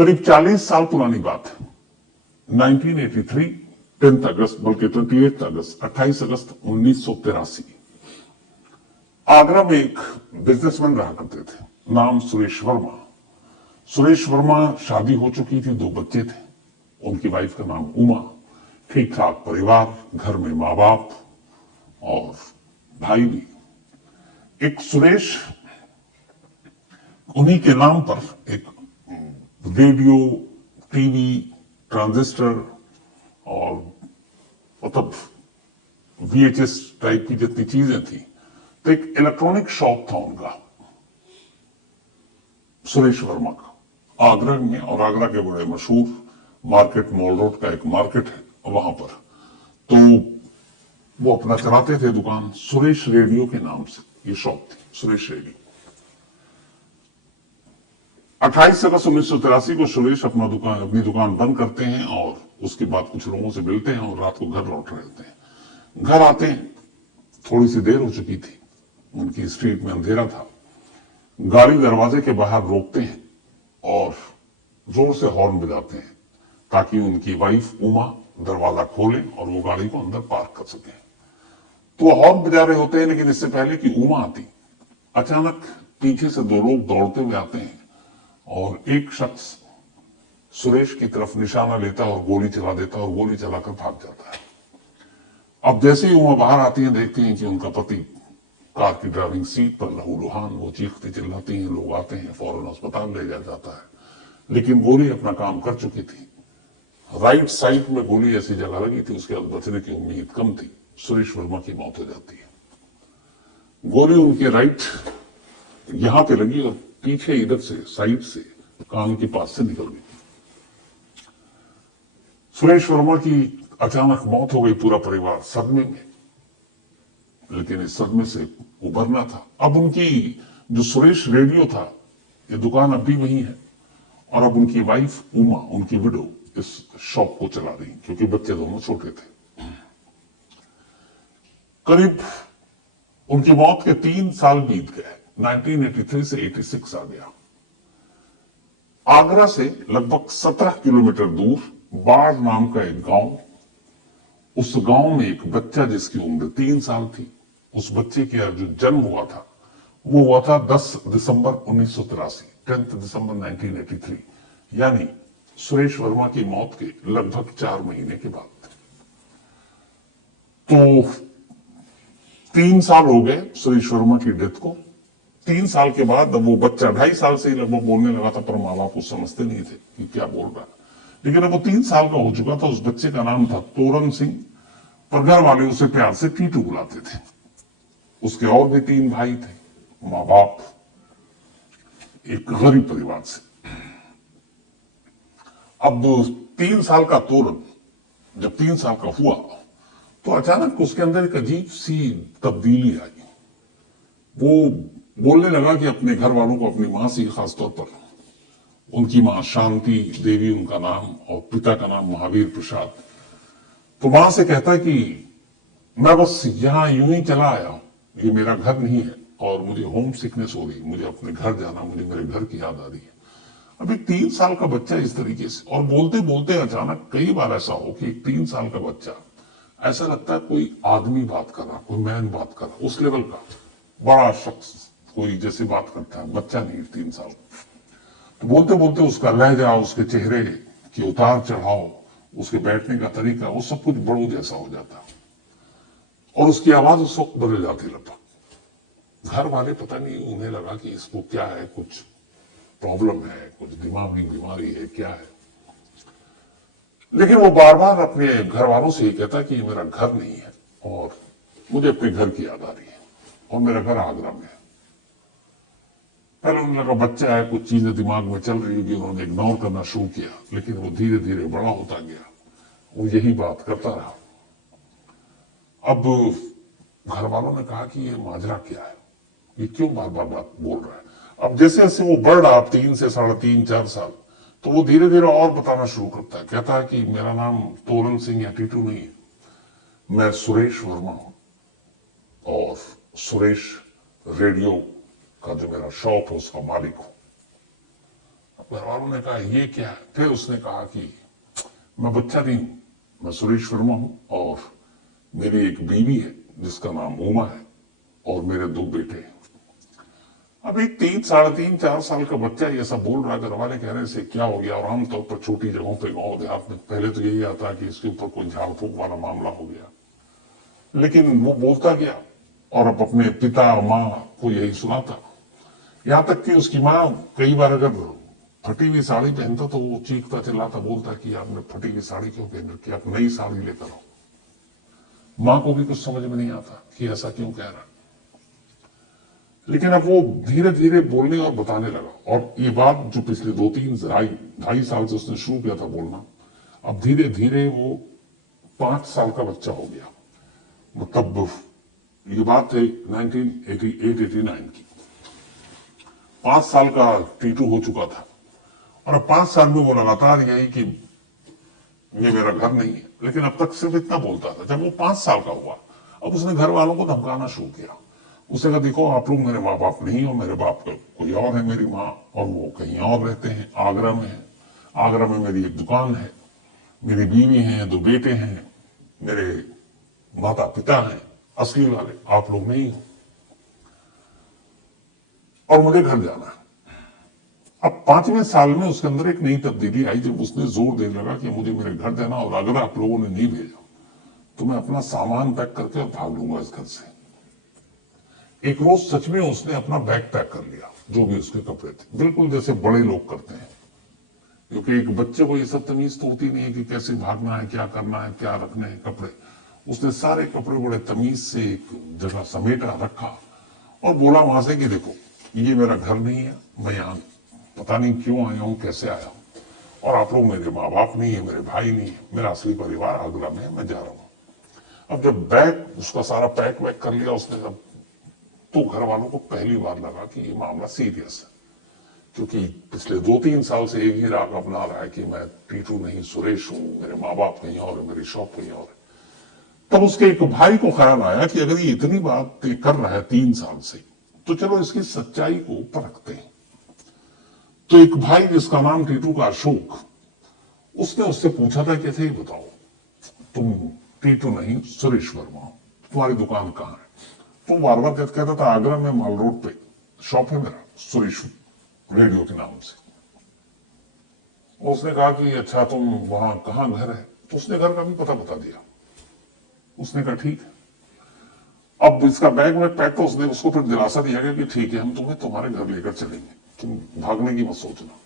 करीब 40 साल पुरानी बात है। 1983 10 अगस्त बल्कि 28 अगस्त 28 अगस्त 1983 आगरा में एक बिजनेसमैन रहा करते थे, नाम सुरेश वर्मा। सुरेश वर्मा शादी हो चुकी थी, 2 बच्चे थे, उनकी वाइफ का नाम उमा। ठीक ठाक परिवार, घर में माँ बाप और भाई भी। एक सुरेश, उन्हीं के नाम पर एक रेडियो, टीवी, ट्रांजिस्टर और मतलब VHS टाइप की जितनी चीजें थी, तो एक इलेक्ट्रॉनिक शॉप था उनका, सुरेश वर्मा का, आगरा में। और आगरा के बड़े मशहूर मार्केट, मॉल रोड का एक मार्केट है वहां पर। तो वो अपना चलाते थे दुकान, सुरेश रेडियो के नाम से ये शॉप थी, सुरेश रेडियो। 28 अगस्त 1983 को सुरेश अपनी दुकान बंद करते हैं और उसके बाद कुछ लोगों से मिलते हैं और रात को घर लौट रहे होते हैं। घर आते हैं, थोड़ी सी देर हो चुकी थी, उनकी स्ट्रीट में अंधेरा था। गाड़ी दरवाजे के बाहर रोकते हैं और जोर से हॉर्न बजाते हैं ताकि उनकी वाइफ उमा दरवाजा खोले और वो गाड़ी को अंदर पार्क कर सके। तो वो हॉर्न बजा रहे होते हैं, लेकिन इससे पहले कि उमा आती, अचानक पीछे से 2 लोग दौड़ते हुए आते हैं और एक शख्स सुरेश की तरफ निशाना लेता है और गोली चला देता है और गोली चलाकर भाग जाता है। अब जैसे ही उमा बाहर आती है, देखती हैं कि उनका पति कार की ड्राइविंग सीट पर लहूलुहान, वो चीखती चिल्लाती हैं, लोग आते हैं, फौरन अस्पताल ले जाया जाता है। लेकिन गोली अपना काम कर चुकी थी। राइट साइड में गोली ऐसी जगह लगी थी, उसके बाद बचने की उम्मीद कम थी। सुरेश वर्मा की मौत हो जाती है। गोली उनके राइट यहां पे लगी और पीछे इधर से, साइड से, कान के पास से निकल गई। सुरेश वर्मा की अचानक मौत हो गई। पूरा परिवार सदमे में, लेकिन इस सदमे से उभरना था। अब उनकी जो सुरेश रेडियो था, ये दुकान अब भी वही है और अब उनकी वाइफ उमा, उनकी विडो, इस शॉप को चला रही, क्योंकि बच्चे दोनों छोटे थे। करीब उनकी मौत के 3 साल बीत गए। 1983 से 86 आ गया। आगरा से लगभग 17 किलोमीटर दूर बाढ़ नाम का एक गांव, उस गांव में एक बच्चा जिसकी उम्र 3 साल थी, उस बच्चे का जो जन्म हुआ था वो हुआ था 10 दिसंबर 1983, 10 दिसंबर 1983, यानी सुरेश वर्मा की मौत के लगभग 4 महीने के बाद। तो 3 साल हो गए सुरेश वर्मा की डेथ को। 3 साल के बाद अब वो बच्चा 2.5 साल से ही लगभग बोलने लगा था, पर माँ बाप को समझते नहीं थे कि क्या बोल रहा है। लेकिन अब वो 3 साल का हो चुका था। उस बच्चे का नाम था तोरण सिंह, पर घर वाले उसे प्यार से टीटू बुलाते थे। उसके और भी 3 भाई थे, माँ बाप, एक गरीब परिवार से। अब 3 साल का तोरण जब 3 साल का हुआ तो अचानक उसके अंदर एक अजीब सी तब्दीली आई। वो बोलने लगा कि अपने घर वालों को, अपनी मां से, खासतौर पर उनकी मां शांति देवी उनका नाम और पिता का नाम महावीर प्रसाद, तो मां से कहता है कि मैं बस यहां यूं ही चला आया हूं, ये मेरा घर नहीं है और मुझे होम सिकनेस हो रही, मुझे अपने घर जाना, मुझे मेरे घर की याद आ रही है। अभी 3 साल का बच्चा इस तरीके से, और बोलते बोलते अचानक कई बार ऐसा हो कि 3 साल का बच्चा, ऐसा लगता है कोई आदमी बात कर रहा, कोई मैन बात कर रहा, उस लेवल का बड़ा शख्स कोई जैसे बात करता है, बच्चा नहीं 3 साल। तो बोलते बोलते उसका लहजा, उसके चेहरे के उतार चढ़ाव, उसके बैठने का तरीका, वो सब कुछ बड़ों जैसा हो जाता और उसकी आवाज उस वक्त बदल जाती लगभग। घर वाले पता नहीं, उन्हें लगा कि इसको क्या है, कुछ प्रॉब्लम है, कुछ दिमागी बीमारी है, क्या है। लेकिन वो बार बार अपने घर वालों से ही कहता कि ये मेरा घर नहीं है और मुझे अपने घर की याद आ रही है और मेरा घर आगरा में है। पहले उन्हें लगा बच्चा है, कुछ चीजें दिमाग में चल रही होगी, उन्होंने इग्नोर करना शुरू किया। लेकिन वो धीरे धीरे बड़ा होता गया, वो यही बात करता रहा। अब घर वालों ने कहा कि ये माजरा क्या है, ये क्यों बार बार बात बोल रहा है। अब जैसे जैसे वो बढ़ रहा, 3 से 3.5 4 साल, तो वो धीरे धीरे और बताना शुरू करता है। कहता है कि मेरा नाम तोरण सिंह या टीटू नहीं है, मैं सुरेश वर्मा हूं और सुरेश रेडियो का जो मेरा शॉप है उसका मालिक हूं। घर वालों ने कहा ये क्या है? फिर उसने कहा कि मैं बच्चा नहीं हूं, मैं सुरेश वर्मा हूं और मेरी एक बीवी है जिसका नाम उमा है और मेरे 2 बेटे हैं। अब एक 3, साढ़े 3, 4 साल का बच्चा ये सब बोल रहा है, घर वाले कह रहे से क्या हो गया। और आमतौर पर छोटी जगहों पे गांव देहात में पहले तो यही आता कि इसके ऊपर कोई झाड़ फूक वाला मामला हो गया, लेकिन वो बोलता गया और अब अपने पिता माँ को यही सुनाता। यहां तक कि उसकी माँ कई बार अगर फटी हुई साड़ी पहनता तो वो चीखता चिल्लाता बोलता कि आपने फटी हुई साड़ी क्यों पहन रखी, आप नई साड़ी लेकर आओ। माँ को भी कुछ समझ में नहीं आता कि ऐसा क्यों कह रहा। लेकिन अब वो धीरे धीरे बोलने और बताने लगा, और ये बात जो पिछले 2-3 ढाई साल से उसने शुरू किया था बोलना, अब धीरे धीरे वो 5 साल का बच्चा हो गया। मतलब ये बात है 1988-89 की। 5 साल का टीटू हो चुका था और अब 5 साल में वो लगातार यही कि ये मेरा घर नहीं है, लेकिन अब तक सिर्फ इतना बोलता था। जब वो 5 साल का हुआ, अब उसने घर वालों को धमकाना शुरू किया। उसने कहा देखो आप लोग मेरे माँ बाप नहीं हो, मेरे बाप का कोई और है, मेरी माँ और वो कहीं और रहते हैं, आगरा में है। आगरा में मेरी एक दुकान है, मेरी बीवी है, 2 बेटे हैं, मेरे माता पिता हैं असली वाले, आप लोग नहीं हो और मुझे घर जाना है। अब 5वें साल में उसके अंदर एक नई तब्दीली आई जब उसने जोर देने लगा कि मुझे मेरे घर जाना, और अगर आप लोगों ने नहीं भेजा तो मैं अपना सामान पैक करके भाग लूंगा इस घर से। एक रोज सच में उसने अपना बैग पैक कर लिया, जो भी उसके कपड़े थे, बिल्कुल जैसे बड़े लोग करते हैं, क्योंकि एक बच्चे को ये सब तमीज तो होती नहीं है कि कैसे भागना है, क्या करना है, क्या रखने हैं कपड़े। उसने सारे कपड़े बड़े तमीज से एक जगह समेटा रखा और बोला वहां से कि देखो ये मेरा घर नहीं है, मैं यहाँ पता नहीं क्यों आया हूँ, कैसे आया हूँ, और आप लोग मेरे माँ बाप नहीं है, मेरे भाई नहीं है, मेरा असली परिवार आगरा में है, मैं जा रहा हूँ। अब जब बैग उसका सारा पैक वैक कर लिया उसने, जब तो घर वालों को पहली बार लगा कि ये मामला सीरियस है, क्योंकि पिछले 2-3 साल से एक ही राग अपना रहा है कि मैं टीटू नहीं सुरेश हूं, मेरे माँ बाप कहीं और है, मेरी शॉप कहीं और है। तब उसके एक भाई को ख्याल आया कि अगर ये इतनी बात कर रहा है 3 साल से, तो चलो इसकी सच्चाई को परखते हैं। तो एक भाई जिसका नाम टीटू का अशोक, उसने उससे पूछा था कि ये बताओ तुम टीटू नहीं सुरेश वर्मा हो, तुम्हारी दुकान कहाँ है? तो बार बार कहता था आगरा में माल रोड पे शॉप है मेरा, सुरेश रेडियो के नाम से। उसने कहा कि अच्छा तुम वहां कहाँ घर है? तो उसने घर का भी पता बता दिया। उसने कहा ठीक है। अब इसका बैग में पैक, तो उसने उसको फिर दिलासा दिया गया कि ठीक है हम तुम्हें तुम्हारे घर लेकर चलेंगे, तुम भागने की मत सोचना।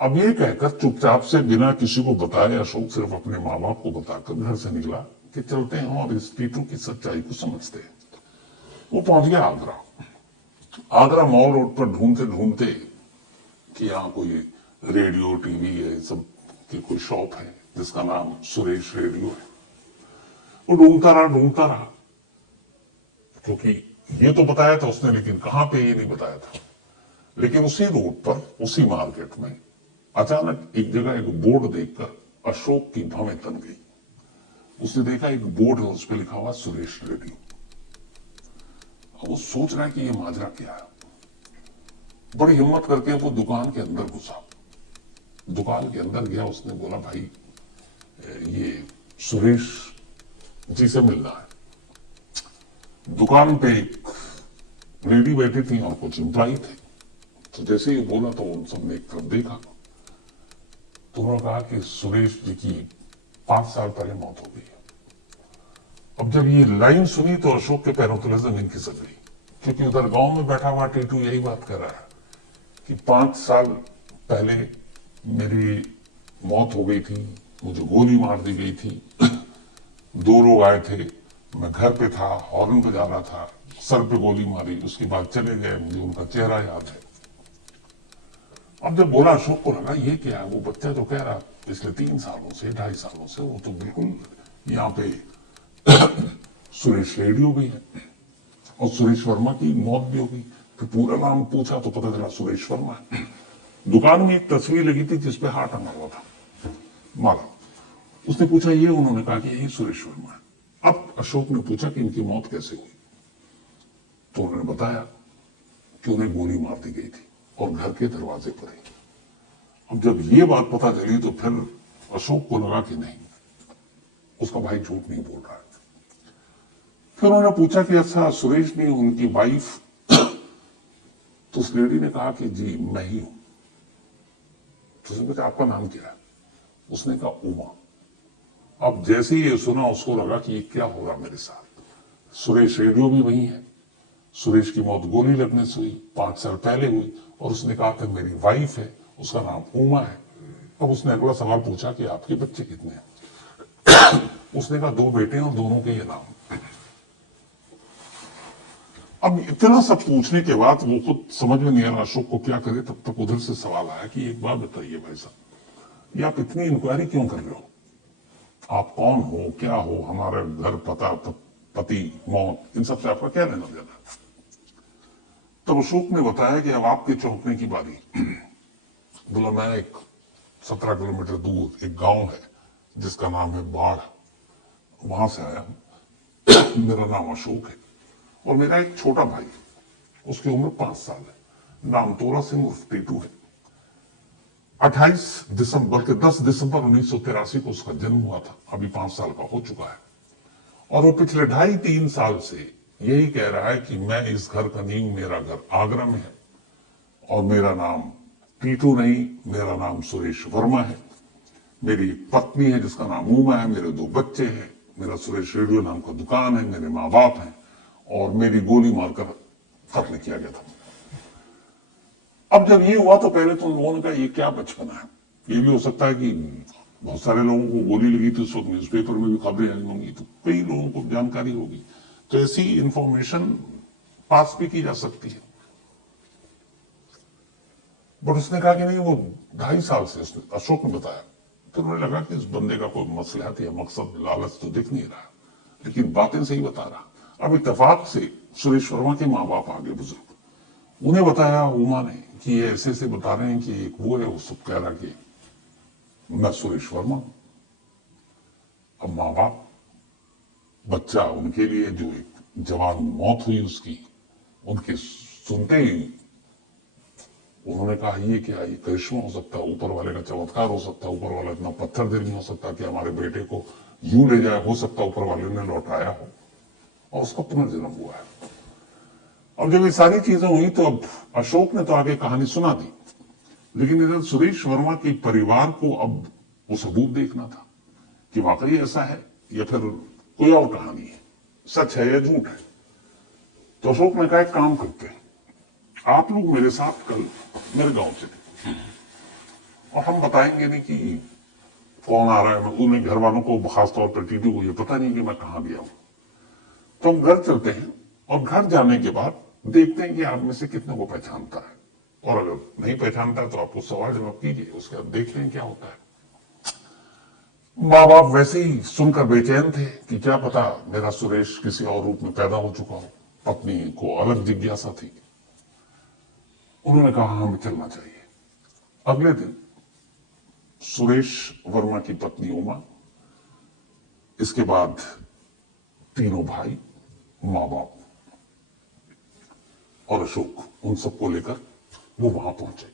अब ये कहकर चुपचाप से बिना किसी को बताए अशोक सिर्फ अपने माँ बाप को बताकर घर से निकला कि चलते हैं और इस टीटू की सच्चाई को समझते हैं। वो पहुंच गया आगरा। आगरा मॉल रोड पर ढूंढते ढूंढते कि यहाँ कोई रेडियो टीवी है सब की कोई शॉप है जिसका नाम सुरेश रेडियो है। वो ढूंढता रहा, क्योंकि ये तो बताया था उसने, लेकिन कहां पे ये नहीं बताया था। लेकिन उसी रोड पर उसी मार्केट में अचानक एक जगह एक बोर्ड देखकर अशोक की भवें तन गई। उसने देखा एक बोर्ड है, उस पर लिखा हुआ सुरेश रेडियो। वो सोच रहा है कि ये माजरा क्या है। बड़ी हिम्मत करके वो दुकान के अंदर घुसा। दुकान के अंदर गया, उसने बोला भाई ये सुरेश जी से मिलना है। दुकान पे एक लेडी बैठी थी और कुछ एम्प्लॉई थे। तो जैसे ही बोला तो उन सबने एक तरफ देखा, तो उन्होंने कहा कि सुरेश जी की 5 साल पहले मौत हो गई है। अब जब ये लाइन सुनी तो अशोक के पैरों तले जमीन खिसक गई, क्योंकि उधर गांव में बैठा हुआ टीटू यही बात कर रहा है कि 5 साल पहले मेरी मौत हो गई थी, मुझे गोली मार दी गई थी। 2 लोग आए थे, मैं घर पे था, हॉर्न बजा रहा था, सर पे गोली मारी, उसके बाद चले गए, मुझे उनका चेहरा याद है। अब जब बोला अशोक को लगा ये क्या है, वो बच्चा तो कह रहा पिछले 3 सालों से 2.5 सालों से वो तो बिल्कुल यहाँ पे सुरेश रेडियो भी है और सुरेश वर्मा की मौत भी हो गई। फिर पूरा नाम पूछा तो पता चला सुरेश वर्मा है। दुकान में एक तस्वीर लगी थी जिसपे हाथ टंगा हुआ था, माला। उसने पूछा ये, उन्होंने कहा कि यही सुरेश वर्मा है। अब अशोक ने पूछा कि इनकी मौत कैसे हुई, तो उन्होंने बताया कि उन्हें गोली मार दी गई थी और घर के दरवाजे पर ही। अब जब ये बात पता चली तो फिर अशोक को लगा कि नहीं, उसका भाई झूठ नहीं बोल रहा है। फिर उन्होंने पूछा कि अच्छा सुरेश नहीं उनकी वाइफ? तो उस लेडी ने कहा कि जी मैं ही हूं। तो उसने पूछा आपका नाम क्या है? उसने कहा उमा। अब जैसे ही ये सुना उसको लगा कि ये क्या हो रहा मेरे साथ। सुरेश रेडियो भी वही है, सुरेश की मौत गोली लगने से हुई 5 साल पहले हुई, और उसने कहा कि मेरी वाइफ है, उसका नाम उमा है। अब उसने अगला सवाल पूछा कि आपके बच्चे कितने हैं? उसने कहा 2 बेटे हैं और दोनों के ये नाम। अब इतना सब पूछने के बाद वो खुद समझ में नहीं आ रहा अशोक को क्या करे, तब तक उधर से सवाल आया कि एक बात बताइए भाई साहब, ये आप इतनी इंक्वायरी क्यों कर रहे हो? आप कौन हो, क्या हो, हमारा घर, पता, पति, मौत, इन सब से आपका क्या लेना देना? तब अशोक ने बताया कि अब आपके चौंकने की बारी। बोला मैं एक 17 किलोमीटर दूर एक गांव है जिसका नाम है बाढ़, वहां से आया हूं। मेरा नाम अशोक है और मेरा एक छोटा भाई, उसकी उम्र 5 साल है, नाम तोरा सिंह उर्फ टीटू है। 28 दिसंबर के 10 दिसंबर 1983 को उसका जन्म हुआ था, अभी 5 साल का हो चुका है। और वो पिछले 2.5-3 साल से यही कह रहा है कि मैं इस घर का नींव, मेरा घर आगरा में है और मेरा नाम टीटू नहीं, मेरा नाम सुरेश वर्मा है। मेरी पत्नी है जिसका नाम उमा है, मेरे 2 बच्चे हैं, मेरा सुरेश रेडियो नाम का दुकान है, मेरे माँ बाप हैं, और मेरी गोली मारकर कत्ल किया गया था। अब जब ये हुआ तो पहले तो उन लोगों ने कहा ये क्या बचपना है, ये भी हो सकता है कि बहुत सारे लोगों को गोली लगी थी, उस वक्त न्यूज़पेपर में भी खबरें आई होंगी, तो कई लोगों को जानकारी होगी, तो ऐसी इंफॉर्मेशन पास भी की जा सकती है। बट उसने कहा कि नहीं, वो 2.5 साल से उसने, अशोक ने बताया, तो उन्हें लगा कि इस बंदे का कोई मसलहत या मकसद, लालच तो दिख नहीं रहा, लेकिन बातें सही बता रहा। अब इत्तेफाक से सुरेश वर्मा के माँ बाप आगे बुजुर्ग, उन्हें बताया उमा ने कि ये ऐसे ऐसे बता रहे हैं कि एक वो है, वो सब कह रहा कि मैं सुरेश वर्मा हूं। अब माँ बाप, बच्चा, उनके लिए जो एक जवान मौत हुई उसकी, उनके सुनते ही उन्होंने कहा ये क्या, ये करिश्मा हो सकता है, ऊपर वाले का चमत्कार हो सकता है, ऊपर वाला इतना पत्थर दिल नहीं हो सकता कि हमारे बेटे को यूं ले जाए, हो सकता है ऊपर वाले ने लौटाया हो और उसका पुनर्जन्म हुआ है। अब जब ये सारी चीजें हुई तो अब अशोक ने तो आगे कहानी सुना दी, लेकिन इधर सुरेश वर्मा के परिवार को अब वो सबूत देखना था कि वाकई ऐसा है या फिर कोई और कहानी है, सच है या झूठ है। तो अशोक ने कहा एक काम करते हैं, आप लोग मेरे साथ कल मेरे गांव चले और हम बताएंगे नहीं कि कौन आ रहा है। उन्हें घर वालों को, खासतौर पर टीटू को, ये पता नहीं कि मैं कहां गया हूं। तो हम घर चलते हैं और घर जाने के बाद देखते हैं कि आप में से कितने को पहचानता है, और अगर नहीं पहचानता है तो आपको सवाल जवाब कीजिए, उसके बाद देखते हैं क्या होता है। माँ बाप वैसे ही सुनकर बेचैन थे कि क्या पता मेरा सुरेश किसी और रूप में पैदा हो चुका हो। पत्नी को अलग जिज्ञासा थी, उन्होंने कहा हमें चलना चाहिए। अगले दिन सुरेश वर्मा की पत्नी उमा, इसके बाद तीनों भाई, माँ बाप और अशोक, उन सबको लेकर वो वहां पहुंचे।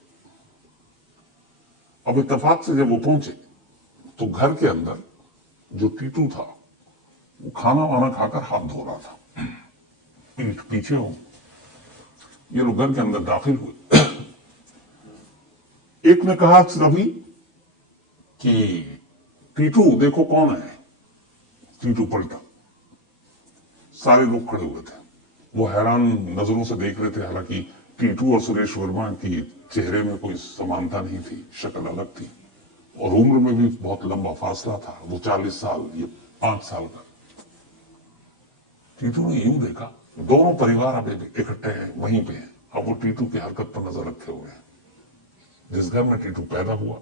अब इत्तेफाक से जब वो पहुंचे तो घर के अंदर जो टीटू था वो खाना वाना खाकर हाथ धो रहा था, पीठ पीछे हो। ये लोग घर के अंदर दाखिल हुए। एक ने कहा रवि कि टीटू देखो कौन है। टीटू पलटा, सारे लोग खड़े हुए थे, वो हैरान नजरों से देख रहे थे। हालांकि टीटू और सुरेश वर्मा की चेहरे में कोई समानता नहीं थी, शक्ल अलग थी और उम्र में भी बहुत लंबा फासला था। वो 40 साल, ये 5 साल का। टीटू ने यूं देखा, दोनों परिवार अब इकट्ठे हैं, वहीं पे हैं। अब वो टीटू की हरकत पर नजर रखे हुए हैं। जिस घर में टीटू पैदा हुआ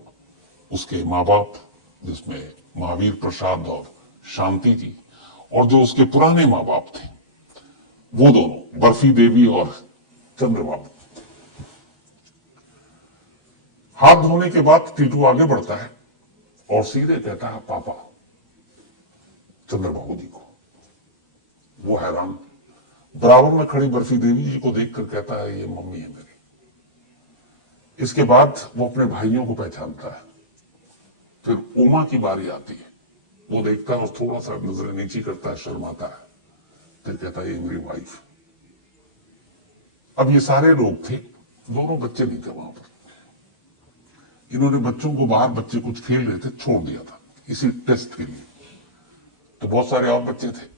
उसके माँ बाप, जिसमें महावीर प्रसाद और शांति जी, और जो उसके पुराने माँ बाप थे वो दोनों, बर्फी देवी और चंद्रबाबू। हाथ धोने के बाद टीटू आगे बढ़ता है और सीधे कहता है पापा, चंद्रबाबू जी को। वो हैरान, बराबर में खड़ी बर्फी देवी जी को देखकर कहता है ये मम्मी है मेरी। इसके बाद वो अपने भाइयों को पहचानता है। फिर उमा की बारी आती है, वो देखता है और थोड़ा सा नजरें नीची करता है, शर्माता है, फिर कहता है ये मेरी वाइफ। अब ये सारे लोग थे, दोनों बच्चे नहीं थे वहां पर। इन्होंने बच्चों को, बाहर बच्चे कुछ खेल रहे थे, छोड़ दिया था इसी टेस्ट के लिए। तो बहुत सारे और बच्चे थे।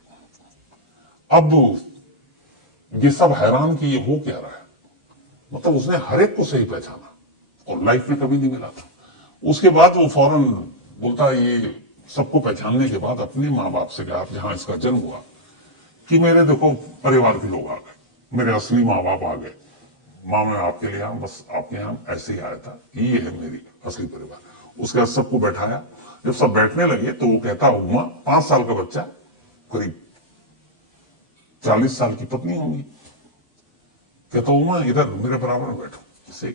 अब ये सब हैरान कि ये हो क्या रहा है, मतलब उसने हर एक को सही पहचाना और लाइफ में कभी नहीं मिला था। उसके बाद वो फौरन बोलता है, ये सबको पहचानने के बाद अपने माँ बाप से कहा, जहां इसका जन्म हुआ, कि मेरे देखो परिवार के लोग आ गए, मेरे असली माँ बाप आ गए। माँ मैं आपके लिए आया, बस आपके यहाँ ऐसे ही आया था, ये है मेरी असली परिवार। उसके बाद सबको बैठाया। जब सब बैठने लगे तो वो कहता, उमा 5 साल का बच्चा, करीब 40 साल की पत्नी होंगी, कहता उमा इधर मेरे बराबर में बैठो। इसे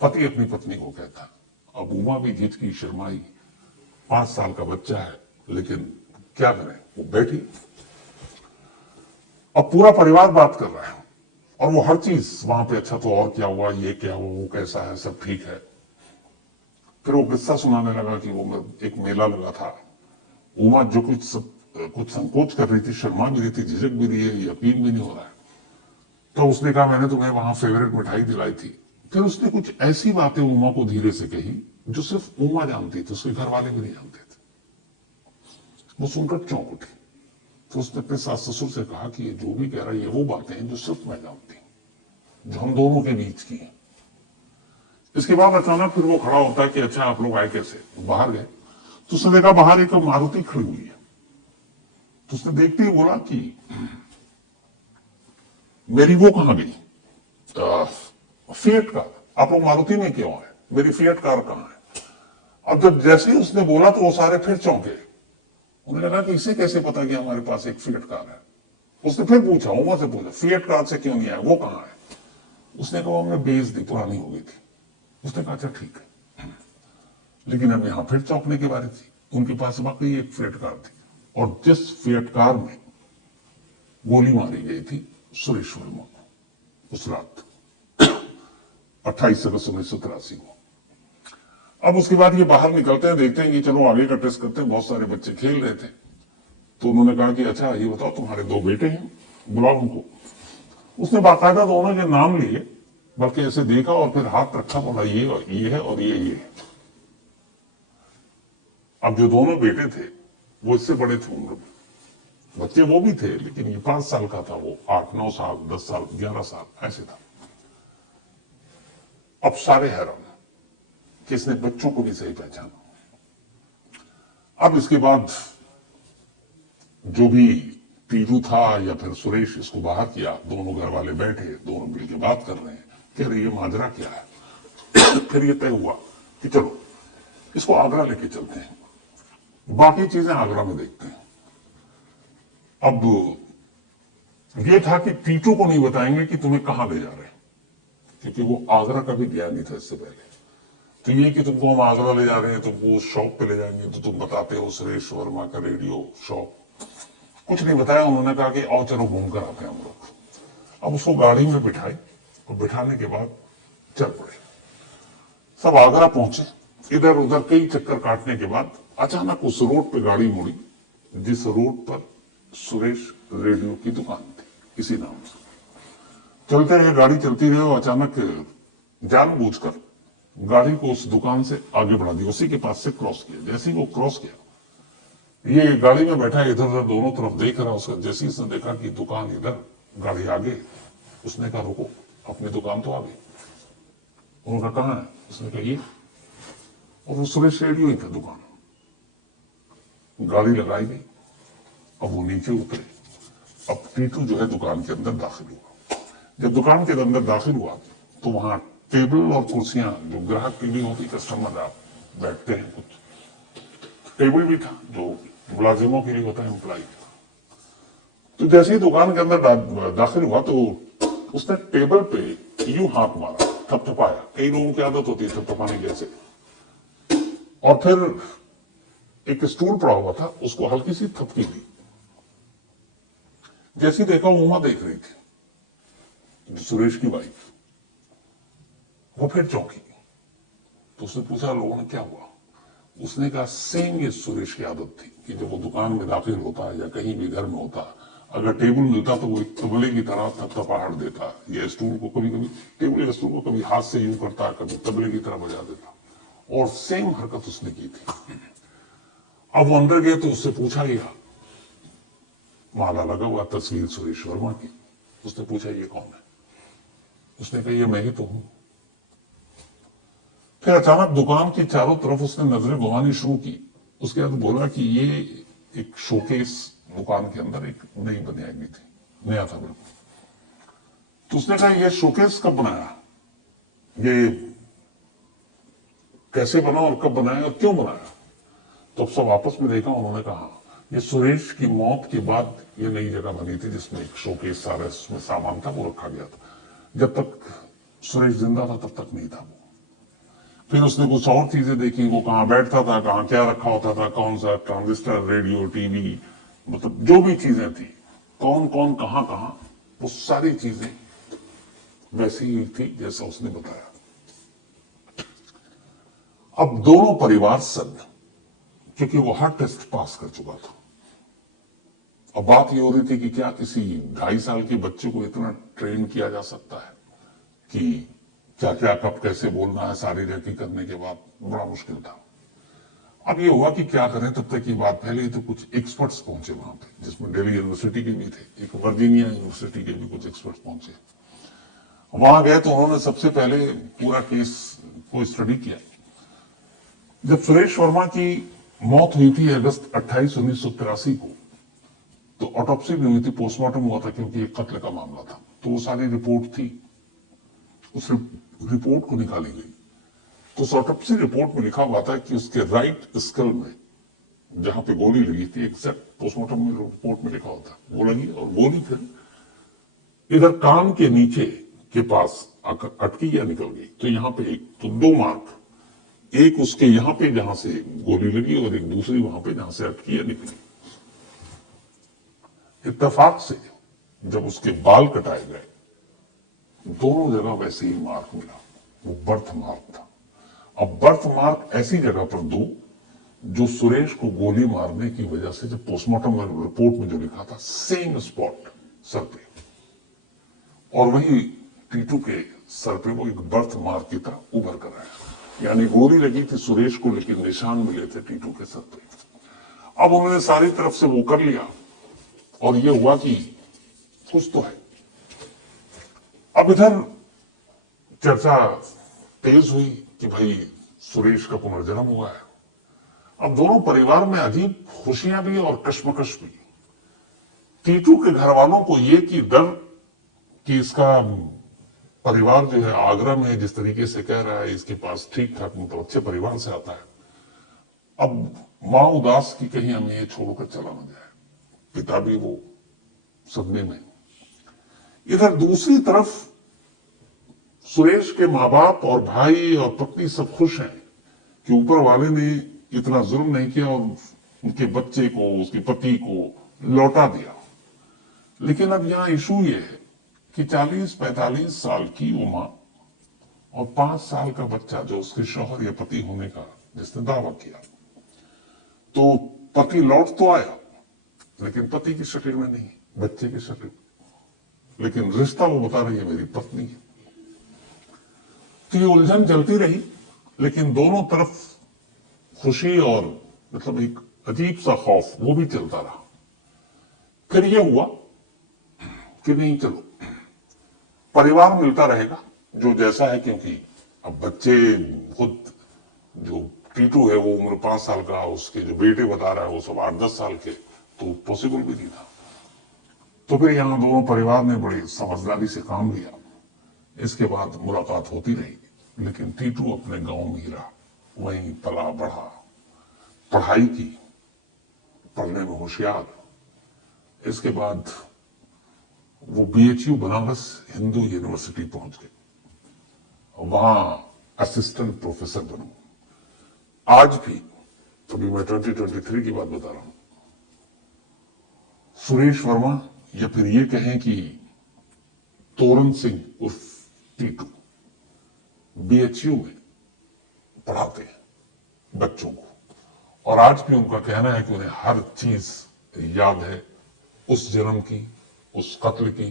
पति अपनी पत्नी को कहता। अब उमा भी हिचकी, शर्माई, 5 साल का बच्चा है, लेकिन क्या करें, वो बैठी। अब पूरा परिवार बात कर रहा है और वो हर चीज वहां पे, अच्छा तो और क्या हुआ, ये क्या हुआ, वो कैसा है, सब ठीक है। फिर वो किस्सा सुनाने लगा कि वो एक मेला लगा था। उमा जो कुछ संकोच कर रही थी, शर्मा भी रही थी, झिझक भी रही है, यकीन भी नहीं हो रहा है। तो उसने कहा, मैंने तुम्हें वहां फेवरेट मिठाई दिलाई थी। फिर उसने कुछ ऐसी बातें उमा को धीरे से कही जो सिर्फ उमा जानती थी, उसके घर वाले भी नहीं जानते थे। वो सुनकर चौंक उठी। तो उसने अपने सास ससुर से कहा कि ये जो भी कह रहा है, ये वो बातें हैं जो सिर्फ मैं जानती हूं, जो हम दोनों के बीच की हैं। इसके बाद अचानक फिर वो खड़ा होता है कि अच्छा आप लोग आए कैसे, बाहर गए। तो उसने देखा बाहर एक मारुति खड़ी हुई है। तो उसने देखते ही बोला कि मेरी वो कहां गई, फिएट कार, आप लोग मारुति में क्यों आए, मेरी फिएट कार कहां है। अब जब जैसे ही उसने बोला तो वो सारे फिर चौंके। उन्हें लगा कि इसे कैसे पता कि हमारे पास एक फिएट कार है। उसने फिर पूछा, उमा से पूछा, फिएट कार से क्यों नहीं आया, वो कहां है। उसने कहा हमने बेच दी, पुरानी हो गई थी। उसने कहा अच्छा ठीक है। लेकिन अब यहां फिर चौंकने की बारी थी। उनके पास वाकई एक फिएट कार थी और जिस फिएट कार में गोली मारी गई थी सुरेश वर्मा को उस रात 28 अगस्त 1983 को। अब उसके बाद ये बाहर निकलते हैं, देखते हैं कि चलो आगे का टेस्ट करते हैं। बहुत सारे बच्चे खेल रहे थे। तो उन्होंने कहा कि अच्छा ये बताओ तुम्हारे 2 बेटे हैं, बुलाओ उनको। उसने बाकायदा दोनों के नाम लिए, बल्कि ऐसे देखा और फिर हाथ रखा, बोला ये और ये है और ये है। अब जो दोनों बेटे थे वो इससे बड़े थे उम्र में, बच्चे वो भी थे, लेकिन ये 5 साल का था, वो 8-9 साल, 10 साल, 11 साल ऐसे था। अब सारे हैरान कि इसने बच्चों को भी सही पहचाना। अब इसके बाद जो भी पीरू था या फिर सुरेश, इसको बाहर किया। दोनों घर वाले बैठे, दोनों मिलकर बात कर रहे हैं, कह रहे ये माजरा क्या है। फिर ये तय हुआ कि चलो इसको आगरा लेके चलते हैं, बाकी चीजें आगरा में देखते हैं। अब ये था कि टीटू को नहीं बताएंगे कि तुम्हें कहां ले जा रहे हैं, क्योंकि वो आगरा कभी गया नहीं था इससे पहले। तो ये कि तुमको हम आगरा ले जा रहे हैं, तुमको उस शॉप पे ले जाएंगे, तो तुम बताते हो सुरेश वर्मा का रेडियो शॉप, कुछ नहीं बताया। उन्होंने कहा कि आओ चलो घूम कर आते हैं हम लोग। अब उसको गाड़ी में बिठाए और बिठाने के बाद चल पड़े। सब आगरा पहुंचे। इधर उधर कई चक्कर काटने के बाद अचानक उस रोड पे गाड़ी मुड़ी जिस रोड पर सुरेश रेडियो की दुकान थी, इसी नाम से। चलते रहे, गाड़ी चलती रही और अचानक जानबूझकर गाड़ी को उस दुकान से आगे बढ़ा दिया, उसी के पास से क्रॉस किया। जैसे ही वो क्रॉस किया, ये गाड़ी में बैठा इधर उधर दोनों तरफ देख रहा उसका। जैसे ही उसने देखा कि दुकान इधर, गाड़ी आगे, उसने कहा रुको, अपनी दुकान तो आगे। उन्होंने कहा कहां है, उसने कहा ये, और वो सुरेश रेडियो ही था दुकान। गाड़ी लगाई गई। अब वो नीचे उतरे। अब टीटू जो है दुकान के अंदर दाखिल हुआ। जब दुकान के अंदर दाखिल हुआ तो वहां टेबल और कुर्सियां जो ग्राहक के लिए होती, कस्टमर आप बैठते हैं, कुछ टेबल भी था जो मुलाजिमों के लिए होता है, एम्प्लॉय। तो जैसे ही दुकान के अंदर दाखिल हुआ तो उसने टेबल पे यूं हाथ मारा, थपथपाया। कई लोगों की आदत होती है थपथपाने की ऐसे। और फिर एक स्टूल पड़ा हुआ था, उसको हल्की सी थपकी दी। जैसी देखा उमा देख रही थी, सुरेश की वाइफ, वो फिर चौंकी। तो उसने पूछा लोगों ने क्या हुआ। उसने कहा सेम ये सुरेश की आदत थी कि जब वो दुकान में दाखिल होता या कहीं भी घर में होता, अगर टेबल मिलता तो वो एक तबले की तरह थपथपाहट देता, या स्टूल को कभी कभी, टेबल या स्टूल को कभी हाथ से यूं करता, कभी तबले की तरह बजा देता, और सेम हरकत उसने की थी। अब वो अंदर गया तो उससे पूछा गया, माला लगा हुआ तस्वीर सुरेश वर्मा की। उसने पूछा ये कौन है? उसने कहा ये मैं ही तो हूं। फिर अचानक दुकान की चारों तरफ उसने नजरें घुमानी शुरू की। उसके बाद बोला कि ये एक शोकेस दुकान के अंदर एक नई बनाई थी, नया था बिल्कुल। तो उसने कहा ये शोकेस कब बनाया, ये कैसे बना और कब बनाया और क्यों बनाया? तो अब सब आपस में देखा, उन्होंने कहा ये सुरेश की मौत के बाद ये नई जगह बनी थी जिसमें एक शोकेस सारा उसमें सामान था वो रखा गया था, जब तक सुरेश जिंदा था तब तक नहीं था वो। फिर उसने कुछ और चीजें देखी, वो कहाँ बैठता था, कहाँ क्या रखा होता था, कौन सा ट्रांजिस्टर, रेडियो, टीवी, मतलब जो भी चीजें थी, कौन कौन कहाँ कहाँ, वो सारी चीजें वैसी ही थी जैसा उसने बताया। अब दोनों परिवार सन्न, क्योंकि वो हर टेस्ट पास कर चुका था। अब बात ये हो रही थी कि क्या किसी 2.5 साल के बच्चे को इतना ट्रेन किया जा सकता है कि क्या क्या कब कैसे बोलना है, सारी रेकी करने के बाद बड़ा मुश्किल था। अब ये हुआ कि क्या करें, तब तक की बात फैली तो कुछ एक्सपर्ट्स पहुंचे वहां पे, जिसमें दिल्ली यूनिवर्सिटी के भी थे, एक वर्जीनिया यूनिवर्सिटी के भी कुछ एक्सपर्ट्स पहुंचे। वहां गए तो उन्होंने सबसे पहले पूरा केस को स्टडी किया। जब सुरेश वर्मा की मौत हुई थी अगस्त 28, 1983 को, तो ऑटोप्सी भी हुई थी, पोस्टमार्टम हुआ था, क्योंकि एक कत्ल का मामला था, तो वो सारी रिपोर्ट थी। उस रिपोर्ट को निकाली गई तो ऑटोप्सी रिपोर्ट में लिखा हुआ था कि उसके राइट स्कल में जहां पे गोली लगी थी, एग्जैक्ट पोस्टमार्टम में रिपोर्ट में लिखा होता, वो लगी और गोली फिर इधर कान के नीचे के पास अटकी या निकल गई। तो यहां पे एक तो 2 मार्क, एक उसके यहां पे जहां से गोली लगी और एक दूसरी वहां पे जहां से अटकी या निकली। इत्तेफाक से जब उसके बाल कटाए गए, दोनों जगह वैसे ही मार्क मिला, वो बर्थ मार्क था। अब बर्थ मार्क ऐसी जगह पर दो जो सुरेश को गोली मारने की वजह से, जब पोस्टमार्टम रिपोर्ट में जो लिखा था, सेम स्पॉट सर पे, और वही टीटू के सर पे वो एक बर्थ मार्क की तरह उभर कर आया। यानी गोली लगी थी सुरेश को, लेकिन निशान मिले थे टीटू के सर पे। अब उन्होंने सारी तरफ से वो कर लिया और ये हुआ कि कुछ तो है। अब इधर चर्चा तेज हुई कि भाई सुरेश का पुनर्जन्म हुआ है। अब दोनों परिवार में अजीब खुशियां भी और कश्मकश भी। टीटू के घर वालों को ये कि डर कि इसका परिवार जो है आगरा में जिस तरीके से कह रहा है, इसके पास ठीक ठाक मतलब अच्छे परिवार से आता है, अब मां उदास की कहीं हमें ये छोड़कर चला न जाए, पिता भी वो सदमे में। इधर दूसरी तरफ सुरेश के माँ बाप और भाई और पत्नी सब खुश हैं कि ऊपर वाले ने इतना जुल्म नहीं किया और उनके बच्चे को, उसके पति को लौटा दिया। लेकिन अब यहां इशू ये है कि 40-45 साल की वो मां और 5 साल का बच्चा जो उसके शौहर या पति होने का जिसने दावा किया, तो पति लौट तो आया लेकिन पति की शक्ल में नहीं, बच्चे की शक्ल, लेकिन रिश्ता वो बता रही है मेरी पत्नी है। तो ये उलझन चलती रही, लेकिन दोनों तरफ खुशी और मतलब एक अजीब सा खौफ वो भी चलता रहा। फिर ये हुआ कि नहीं, चलो परिवार मिलता रहेगा जो जैसा है, क्योंकि अब बच्चे खुद, जो टीटू है वो उम्र 5 साल का, उसके जो बेटे बता रहा है वो सब 8-10 साल के, तो पॉसिबल भी नहीं था। तो फिर यहां दोनों परिवार ने बड़ी समझदारी से काम लिया। इसके बाद मुलाकात होती रही, लेकिन टीटू अपने गांव में ही रहा, वहीं पला बढ़ा, पढ़ाई की, पढ़ने में होशियार। इसके बाद वो बीएचयू बनारस हिंदू यूनिवर्सिटी पहुंच गए, वहां असिस्टेंट प्रोफेसर बना। आज भी, अभी मैं 2023 की बात बता रहा हूं, सुरेश वर्मा या फिर ये कहें कि तोरण सिंह उर्फ टीटू बीएचयू में पढ़ाते हैं बच्चों को। और आज भी उनका कहना है कि उन्हें हर चीज याद है, उस जन्म की, उस कत्ल की,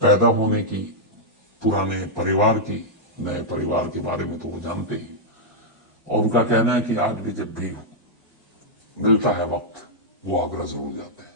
पैदा होने की, पुराने परिवार की, नए परिवार के बारे में तो वो जानते ही। और उनका कहना है कि आज भी जब भी मिलता है वक्त वो आगरा जरूर जाते हैं।